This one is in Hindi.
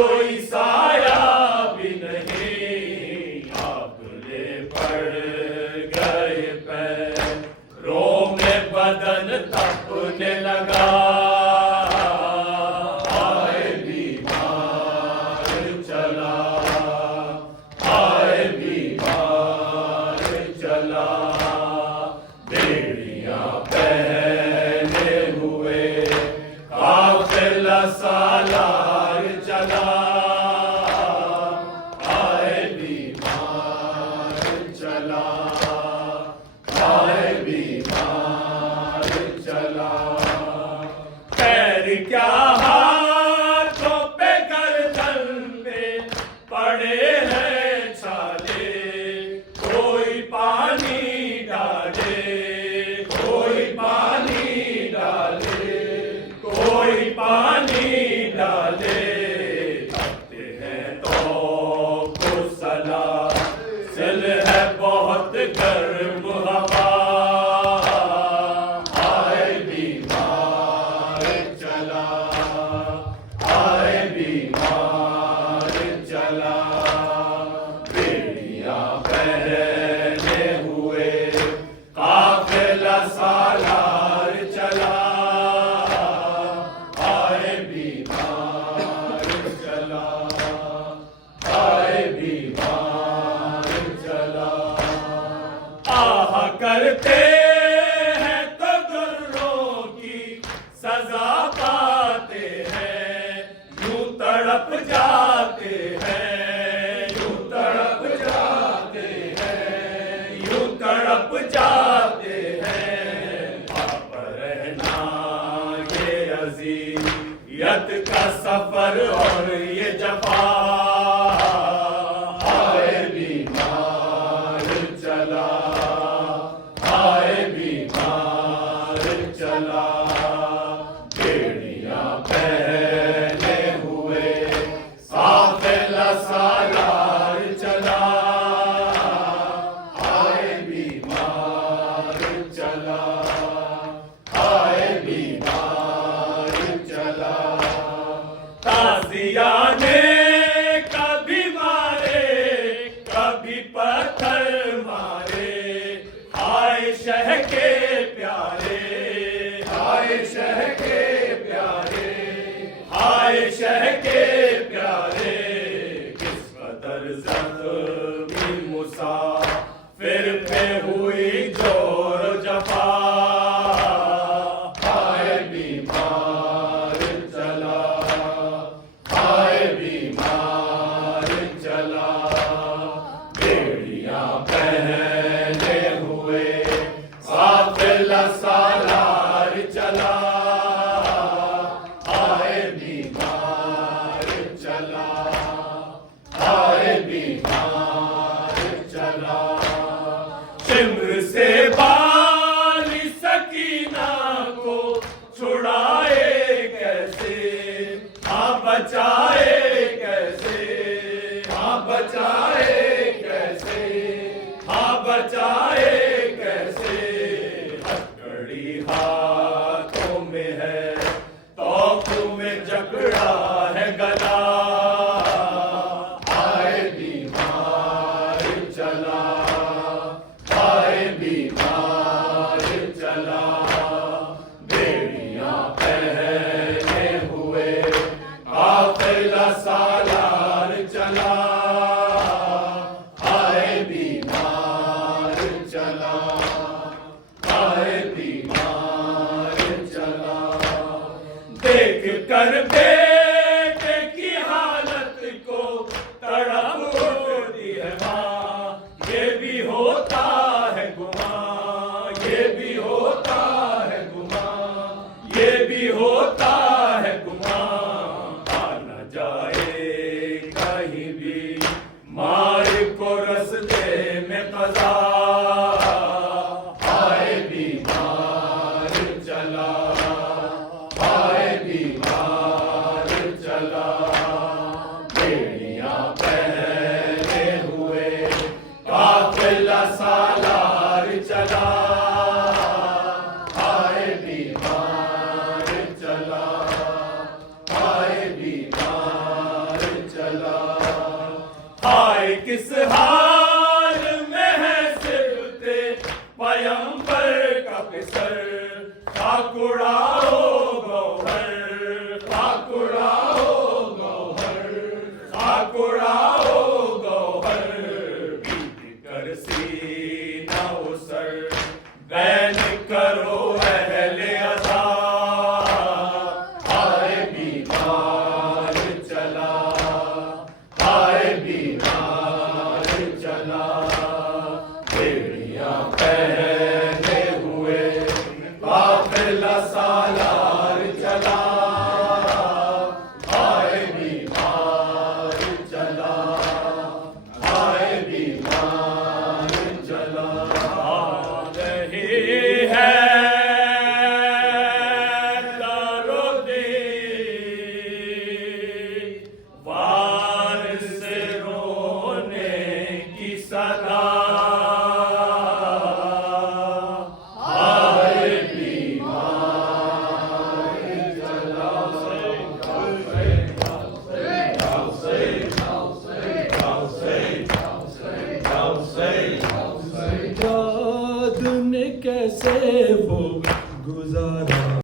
कोई साया भी नहीं, आंगुले पड़ गए पैरों में, बदन तपने लगा। आए बीमार चला, आए बीमार चला, बेड़ियां पहने हुए काफिला सालार चला। आए बीमार चला, आए बीमार चला। पैर क्या हाथों पे गर्दन पे पड़े हैं छाले, कोई पानी डाले, कोई पानी डाले, कोई पानी डाले। लगते हैं तो कुसला, सिल है बहुत गर्म हवा। आए बीमार चला, आए बीमार चला, बेड़ियां पहने हुए काफिला सालार चला। आए बीमार चला, आए बीमार चला। आह करते हैं तो दुर्रों की सजा पाते हैं, यूं तड़प जाते हैं, यूं तड़प जाते हैं, यूं तड़प जाते हैं। आप रहना ये अज़ियत का सफर और ये जफा। आए बीमार चला, आए बीमार चला, बेड़ियां पहने हुए काफिला सालार चला। आए बीमार चला, आए बीमार चला। ताज़ियाने कभी मारे, कभी पत्थर मारे, हाय शह के प्यारे, हाय शह के प्यारे, हाय शह के प्यारे। किस कदर ज़ख्मी मुसाफिर पे हुई जोर जफा। आए बीमार चला, आए बीमार चला, बेड़ियां पहने हुए काफिला सालार चला। आए बीमार चला, आए बीमार चला। चिम्र से बाली सकीना को छुड़ाए कैसे, हाँ बचाए कैसे, हाँ बचाए कैसे, हाँ बचाए कैसे। हथकड़ी हाथों में है, तौक में जकड़ा है गला। आए बीमार चला, आए बीमार चला, बेड़ियां पहने हुए काफिला सालार चला। आए बीमार चला, आए बीमार चला। देख कर बेटे की हालत को तड़प उठती है माँ, ये भी होता है गुमां, ये भी होता है गुमां, ये भी होता है गुमां। आ न जाए किस हाल में है सिरते पयंबर का पिसर, ठाकुराओ गौहर, ठाकुराओ गौहर, ठाकुरा